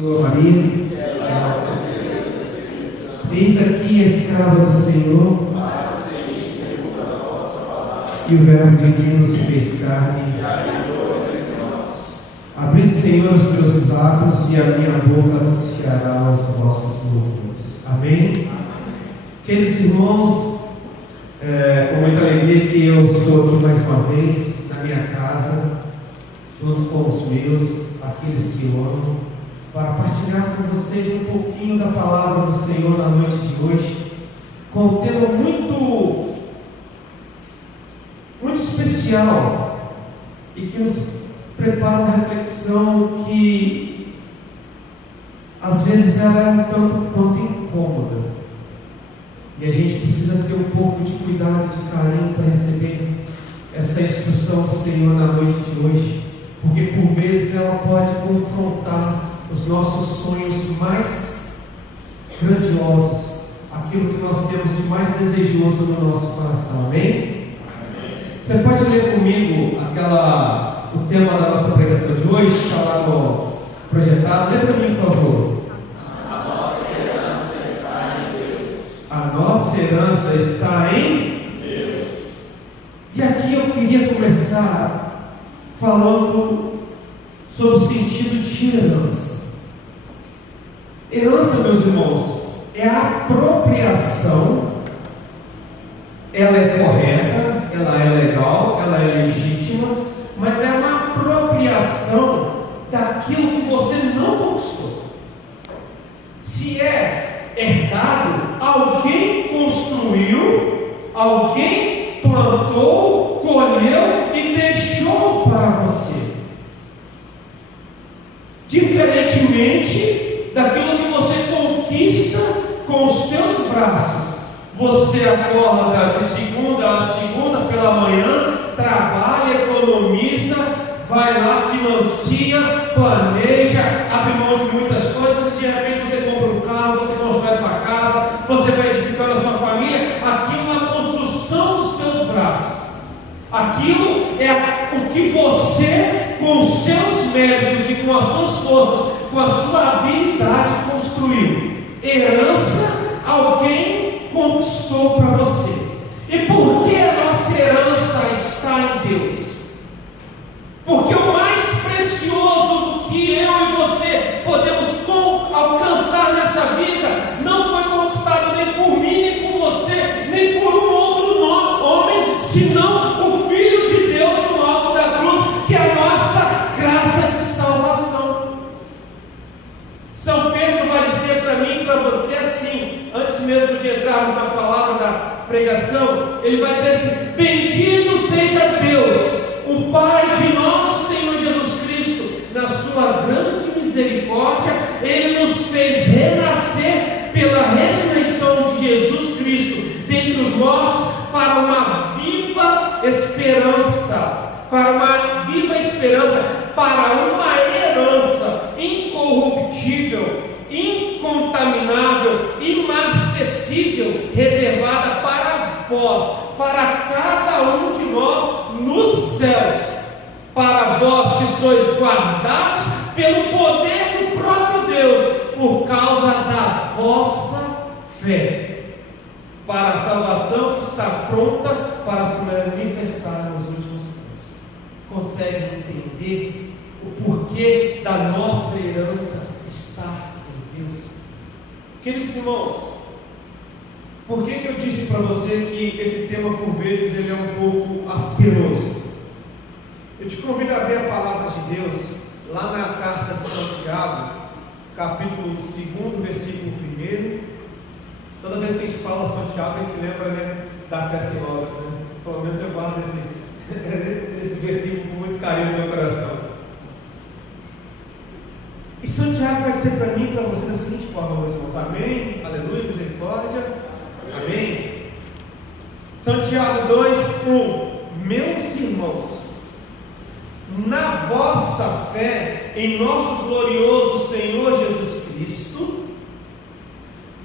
Maria, eis aqui a escrava do Senhor, e o Verbo divino se fez carne. Abri, Senhor, os teus lábios, e a minha boca anunciará os vossos louvores. Amém? Queridos irmãos, com muita alegria que eu estou aqui mais uma vez na minha casa, junto com os meus, aqueles que eu amo, para partilhar com vocês um pouquinho da palavra do Senhor na noite de hoje, com um tema muito especial e que nos prepara uma reflexão que às vezes ela é um tanto quanto incômoda, e a gente precisa ter um pouco de cuidado, de carinho para receber essa instrução do Senhor na noite de hoje, porque por vezes ela pode confrontar os nossos sonhos mais grandiosos, aquilo que nós temos de mais desejoso no nosso coração. Amém? Você pode ler comigo o tema da nossa pregação de hoje, está lá no projetado. Lê para mim, por favor. A nossa herança está em Deus. A nossa herança está em Deus. E aqui eu queria começar falando sobre o sentido de herança. Herança, meus irmãos, é a apropriação. Ela é correta, ela é legal, ela é legítima, mas é uma apropriação daquilo que você não conquistou. Se é herdado, alguém construiu, alguém plantou, colheu e deixou para você. Diferentemente daquilo que você conquista com os teus braços. Você acorda de segunda a segunda pela manhã, trabalha, economiza, vai lá, financia, planeja, abre mão de muitas coisas, de repente você compra um carro, você constrói a sua casa, você vai edificando a sua família. Aquilo é a construção dos teus braços. Aquilo é o que você, com os seus méritos e com as suas forças, com a sua habilidade, construiu. Herança, alguém conquistou para você. E por que a nossa herança está em Deus? Porque o mais precioso do que eu e você podemos alcançar nessa vida não foi conquistado nem por mim, nem por você, nem por um outro homem, senão o Filho de Deus no alto da cruz, que é a nossa graça de salvação. São Pedro vai dizer para mim e para você assim, antes mesmo de entrarmos na palavra da pregação, ele vai dizer assim: bendito seja Deus, o Pai de nosso Senhor Jesus Cristo, na sua grande misericórdia, Ele nos fez renascer pela ressurreição de Jesus Cristo dentre os mortos, para uma viva esperança, para uma herança incorruptível, incontaminável, inacessível, reservada para vós, para cada um de nós nos céus, para vós que sois guardados pelo poder do próprio Deus, por causa da vossa fé, para a salvação que está pronta para se manifestar nos últimos tempos. Consegue entender o porquê da nossa herança está em Deus? Queridos irmãos, por que eu disse para você que esse tema por vezes ele é um pouco asperoso? Eu te convido a abrir a palavra de Deus lá na carta de Santiago, capítulo 2, versículo 1. Toda vez que a gente fala Santiago, a gente lembra, né, da festa em obras, né? Pelo menos eu guardo esse versículo com muito carinho no meu coração. E Santiago vai dizer para mim e para você da seguinte forma, meus irmãos: amém, aleluia, misericórdia, amém. Santiago 2:1. Meus irmãos, na vossa fé em nosso glorioso Senhor Jesus Cristo,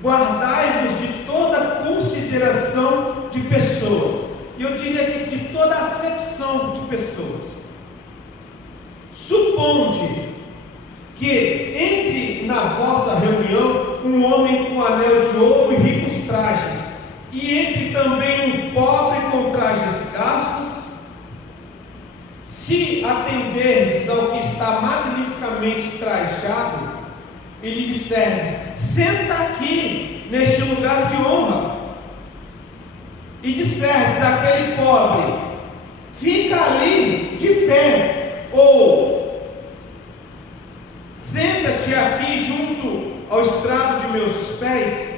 guardai-vos de toda consideração de pessoas, e eu diria aqui de toda acepção de pessoas, suponde que entre na vossa reunião um homem com anel de ouro e ricos trajes, e entre também um pobre com trajes gastos? Se atenderdes ao que está magnificamente trajado, e lhe disserdes: senta aqui neste lugar de honra, e disserdes àquele pobre: fica ali de pé, ou senta-te aqui junto ao estrado de meus pés,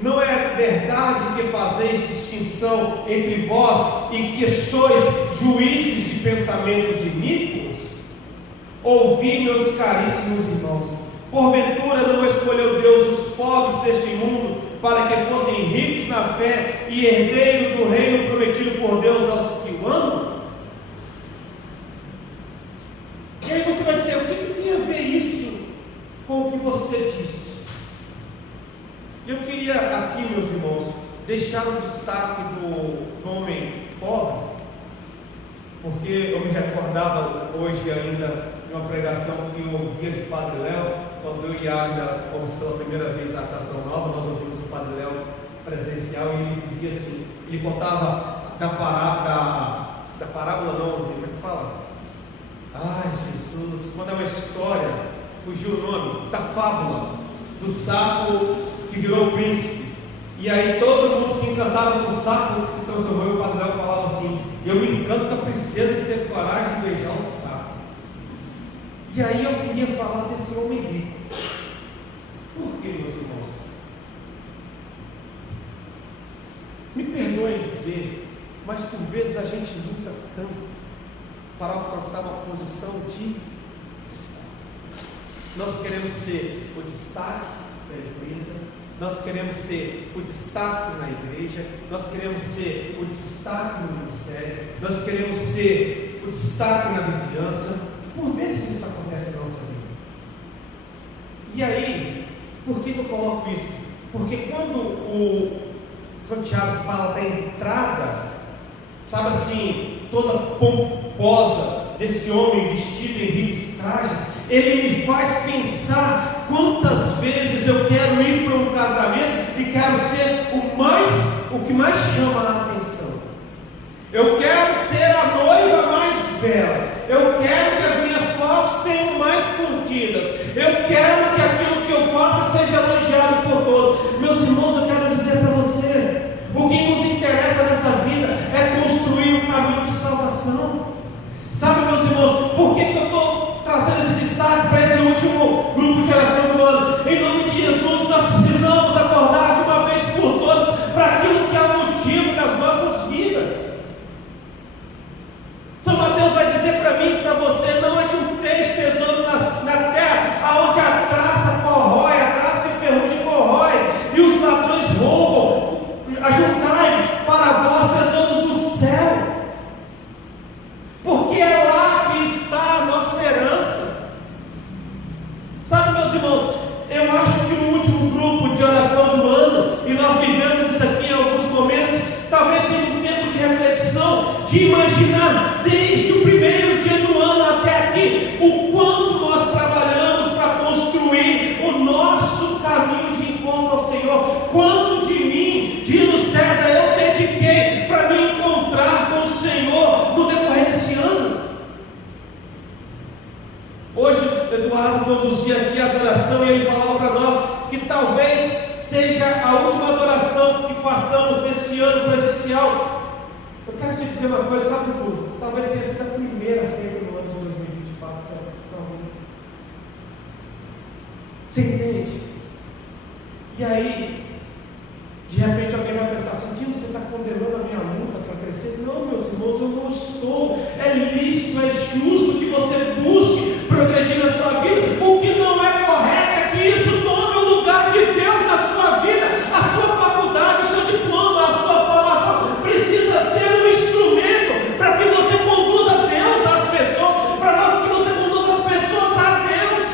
não é verdade que fazeis distinção entre vós e que sois juízes de pensamentos iníquos? Ouvi, meus caríssimos irmãos, porventura não escolheu Deus os pobres deste mundo para que fossem ricos na fé e herdeiros do reino prometido por Deus aos que o amam? E aí você vai dizer: o que tem a ver isso com o que você disse? Eu queria aqui, meus irmãos, deixar o destaque do homem pobre, porque eu me recordava hoje ainda de uma pregação que eu ouvia de Padre Léo, quando eu e Águida fomos pela primeira vez à Atração Nova. Nós ouvimos o Padre Léo presencial, e ele dizia assim, ele contava da parábola não, como é que fala? Ai Jesus, quando é uma história, fugiu o nome, da fábula do sapo que virou o príncipe, e aí todo mundo se encantava com o sapo que se transformou, e o Padre Léo falava assim: eu me encanto com a princesa que teve coragem de beijar o sapo. E aí eu queria falar desse homem rico. Por que, meus irmãos? Me perdoem dizer, mas por vezes a gente luta tanto para alcançar uma posição de destaque. Nós queremos ser o destaque da empresa, nós queremos ser o destaque na igreja, nós queremos ser o destaque no ministério, nós queremos ser o destaque na vizinhança. Por vezes isso acontece na nossa vida. E aí, por que eu coloco isso? Porque quando o Santiago fala da entrada, sabe assim, toda pomposa desse homem vestido em ricos trajes, ele me faz pensar quantas vezes eu quero ir para um casamento e quero ser o que mais chama a atenção. Eu quero ser a noiva mais bela. Eu quero que as minhas fotos tenham mais curtidas. Eu quero que aquilo que eu faça seja elogiado por todos. Meus irmãos, eu quero dizer para você, o que nos interessa nessa vida é construir um caminho de salvação. Sabe, meus irmãos, por que eu estou trazendo esse destaque para esse último grupo de oração do ano? Em nome de Jesus, nós precisamos acordar de uma vez por todas para aquilo que é o motivo das nossas vidas. São Mateus vai dizer para mim e para você: não ajunteis tesouro na terra, onde a traça corrói, a traça e ferrugem corrói, e os ladrões roubam. Ajuntai para vós tesouros do céu, porque é lá que está a nossa herança. Sabe, meus irmãos, eu acho que no último grupo de oração do ano, e nós vivemos isso aqui em alguns momentos, talvez seja um tempo de reflexão, de imaginar desde o primeiro dia do ano até aqui, o quanto nós trabalhamos para construir o nosso caminho de encontro ao Senhor. Quanto de mim, Dino César, eu dediquei para me encontrar com o Senhor no decorrer desse ano. Hoje Eduardo conduzia aqui a adoração, e ele falava para nós que talvez seja a última adoração que façamos nesse ano presencial. Eu quero te dizer uma coisa, sabe tudo? Talvez tenha sido a primeira feita no ano de 2024 para alguém. Você entende? E aí, de repente alguém vai pensar assim: Dino, você está condenando a minha luta para crescer? Não, meus irmãos, eu não estou. É lícito, é justo que você busque progredir na sua vida. O que não é correto é que isso tome o lugar de Deus na sua vida. A sua faculdade, o seu diploma, a sua formação precisa ser um instrumento para que você conduza Deus às pessoas, para que você conduza as pessoas a Deus.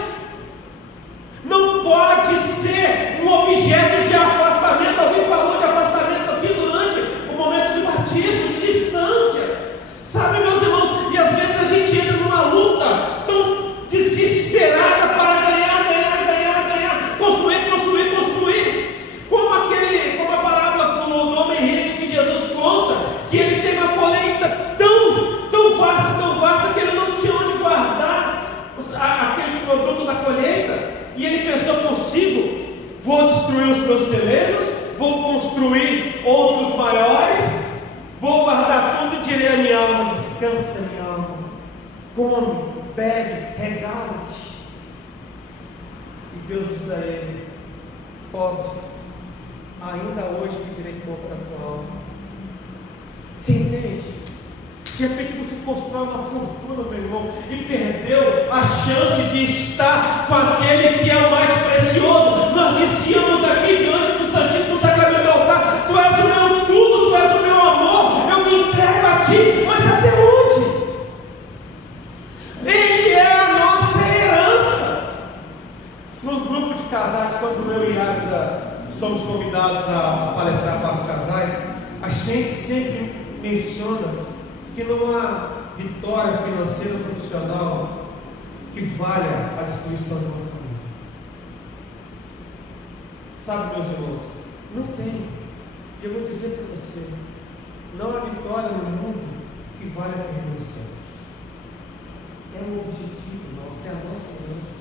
Não pode ser um objeto de afastamento. Alguém falou de afastamento aqui durante o momento de batismo, de distância. Sabe, meus irmãos, e às vezes a gente Vou destruir os meus celeiros, vou construir outros maiores, vou guardar tudo e direi a minha alma: descansa, minha alma, come, bebe, regala-te. E Deus diz a ele: pobre, ainda hoje pedirei conta da tua alma. Você entende? De repente você constrói uma fortuna, meu irmão, e perdeu a chance de estar com aquele que é o mais precioso. Nós dizíamos aqui diante do Santíssimo Sacramento do altar: tu és o meu tudo, tu és o meu amor, eu me entrego a ti. Mas até onde? Ele é a nossa herança. No grupo de casais, quando eu e Águida somos convidados a palestrar para os casais, a gente sempre menciona que não há vitória financeira ou profissional que valha a destruição de uma família. Sabe, meus irmãos, não tem. E eu vou dizer para você: não há vitória no mundo que valha a perdição. É um objetivo nosso, é a nossa herança.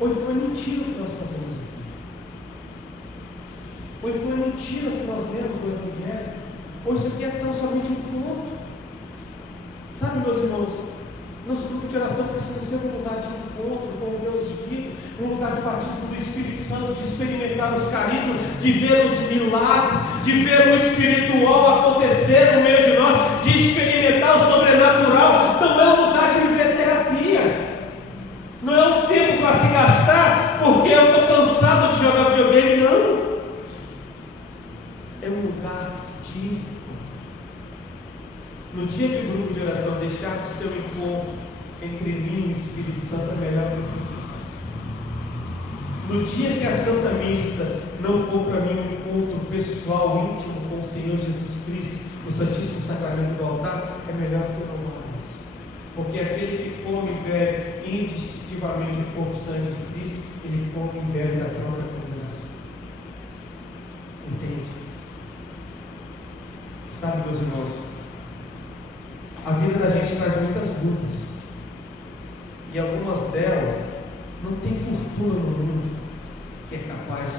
Ou então é mentira o que nós fazemos aqui. Ou então é mentira o que nós lemos no Evangelho. Ou isso aqui é tão somente um ponto. Sabe, meus irmãos, nosso grupo de oração precisa ser um lugar de encontro com o Deus vivo, um lugar de batismo do Espírito Santo, de experimentar os carismas, de ver os milagres, de ver o espiritual acontecer no meio de nós, de experimentar o sobrenatural. Não é um lugar de viver terapia, não é um tempo para se gastar porque eu estou cansado de jogar videogame, não. É um lugar de... No dia que o grupo de oração deixar de ser um encontro entre mim e o Espírito Santo, é melhor do que no dia que a Santa Missa não for para mim um encontro pessoal, íntimo com o Senhor Jesus Cristo, o Santíssimo Sacramento do altar, é melhor que eu não mais. Porque aquele que come e bebe indistintivamente o corpo e sangue de Cristo, ele come e bebe da troca da condenação. Entende? Sabe, meus irmãos, a vida da gente traz muitas lutas, e algumas delas não tem fortuna no mundo que é capaz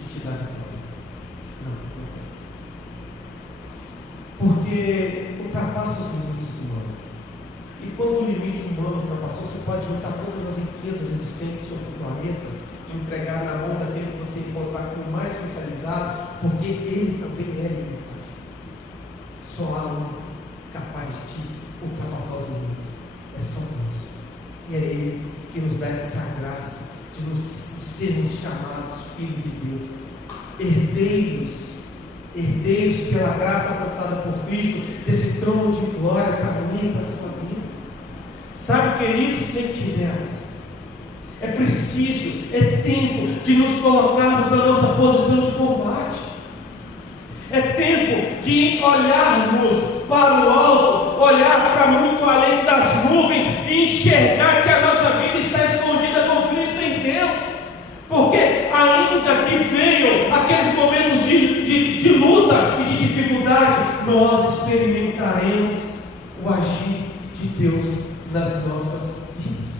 de te dar vitória. Não tem. Porque ultrapassa os limites humanos. E quando o limite humano ultrapassou, você pode juntar todas as riquezas existentes sobre o planeta e entregar na mão daquele que você encontrar como mais especializado, porque ele também é limitado. Só há um capaz de ultrapassar os limites. É só Deus. E é Ele que nos dá essa graça de sermos chamados filhos de Deus, herdeiros pela graça alcançada por Cristo, desse trono de glória para mim e para a sua vida. Sabe, queridos sentinelas, é preciso, é tempo de nos colocarmos na nossa posição de combate. É tempo de olharmos para o alto, olhar para muito além das nuvens e enxergar que a nossa vida está escondida com Cristo em Deus. Porque ainda que venham aqueles momentos de luta e de dificuldade, nós experimentaremos o agir de Deus nas nossas vidas.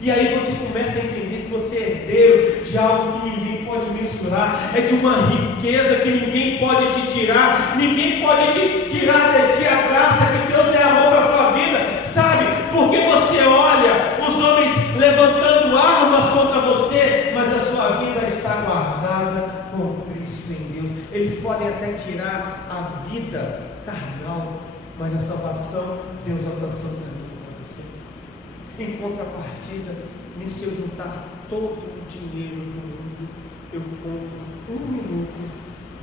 E aí você começa a entender que você é herdeiro de algo que ninguém pode mensurar, é de uma riqueza que ninguém pode te tirar, ninguém pode te tirar de ti a graça que Deus derramou para a sua vida, sabe? Porque você olha os homens levantando armas contra você, mas a sua vida está guardada com Cristo em Deus. Eles podem até tirar a vida carnal, mas a salvação Deus alcançou para mim e para você. Em contrapartida, nem se eu juntar todo o dinheiro do mundo, eu compro 1 minuto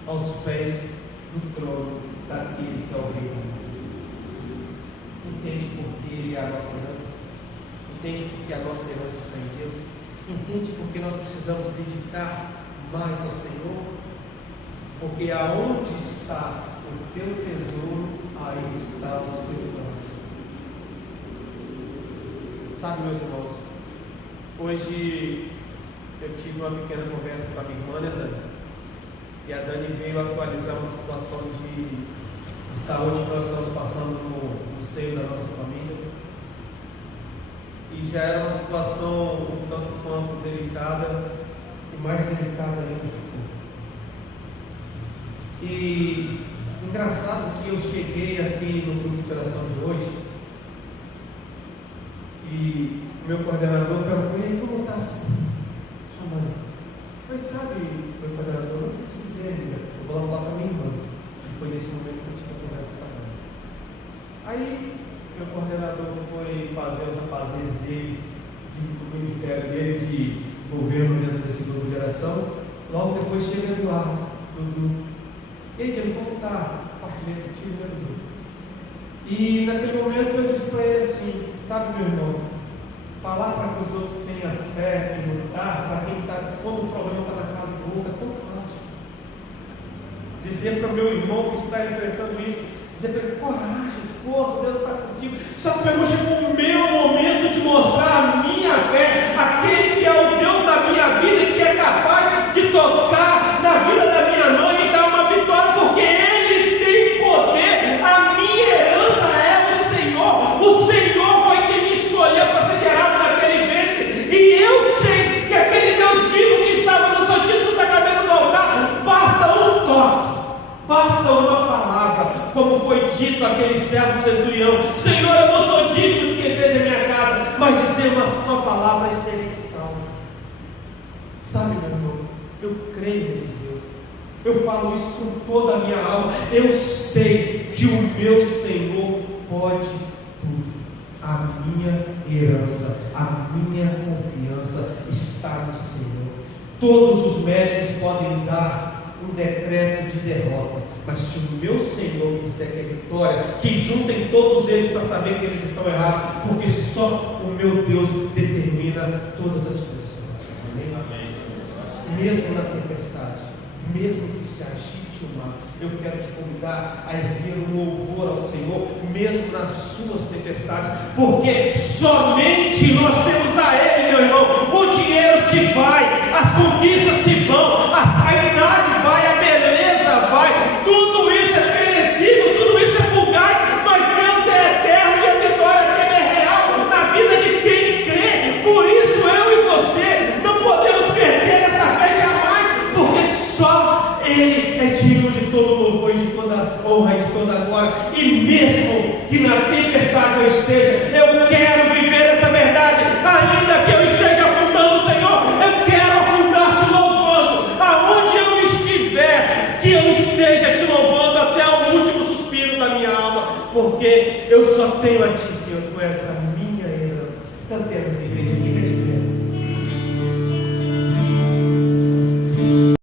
aos pés do trono daquele que é o Rei do mundo. Entende por que Ele é a nossa herança? Entende por que a nossa herança está em Deus? Entende por que nós precisamos dedicar mais ao Senhor? Porque aonde está o teu tesouro, aí está o seu coração. Sabe, meus irmãos, hoje eu tive uma pequena conversa com a minha irmã, né, Dani? E a Dani veio atualizar uma situação de saúde que nós estamos passando no seio da nossa família. E já era uma situação um tanto quanto delicada, e mais delicado ainda ficou. E engraçado que eu cheguei aqui no grupo de oração de hoje e o meu coordenador perguntou: e aí, como está sua mãe? Eu falei: sabe, meu coordenador, não sei te dizer ainda, eu vou lá falar com a minha irmã. E foi nesse momento que eu tive a conversa com ela. Aí meu coordenador foi fazer os afazeres dele, do ministério dele, de governo dentro desse grupo de oração. Logo depois chega o Eduardo, do grupo. E aí, Diego, como está? Partilhei contigo, né, Dudu? E naquele momento eu disse para ele assim: sabe, meu irmão, falar para que os outros tenham fé e lutar, para quem está, quando o problema está na casa do outro, é tão fácil. Dizer para o meu irmão que está enfrentando isso, dizer para ele: coragem, força, Deus está contigo. Só que meu irmão, chegou o meu momento de mostrar a minha fé, aquele que é o Deus da minha vida e que é capaz de tocar na vida da minha mãe e dar uma vitória, porque Ele tem poder. A minha herança é o Senhor. O Senhor foi quem me escolheu para ser gerado naquele ventre, e eu sei que aquele Deus vivo que estava no Santíssimo Sacramento do altar, basta um toque, basta uma palavra, como foi dito àquele servo centurião: Senhor, eu não sou digno de que esteja em minha casa, mas dizer uma só palavra e serei salvo. Sabe, meu irmão, eu creio nesse Deus, eu falo isso com toda a minha alma. Eu sei que o meu Senhor pode tudo. A minha herança, a minha confiança está no Senhor. Todos os médicos podem dar um decreto de derrota, mas se o meu Senhor me disser que é vitória, que juntem todos eles para saber que eles estão errados, porque só o meu Deus determina todas as coisas. Amém? Mesmo na tempestade, mesmo que se agite o mar, eu quero te convidar a erguer um louvor ao Senhor, mesmo nas suas tempestades, porque somente nós temos a Ele, meu irmão. O dinheiro se vai, as conquistas se vão, a idade vai, a beleza vai, tudo isso é perecível, tudo isso é fugaz, mas Deus é eterno e a vitória dele é real na vida de quem crê. Por isso eu e você não podemos perder essa fé jamais, porque só Ele é digno de todo louvor e de toda honra e de toda glória. E mesmo que na tempestade eu esteja, eu quero viver essa verdade, ainda que eu esteja afundando, Senhor, eu quero afundar te louvando, aonde eu estiver, que eu esteja te louvando até o último suspiro da minha alma, porque eu só tenho a ti, Senhor. Tu és a minha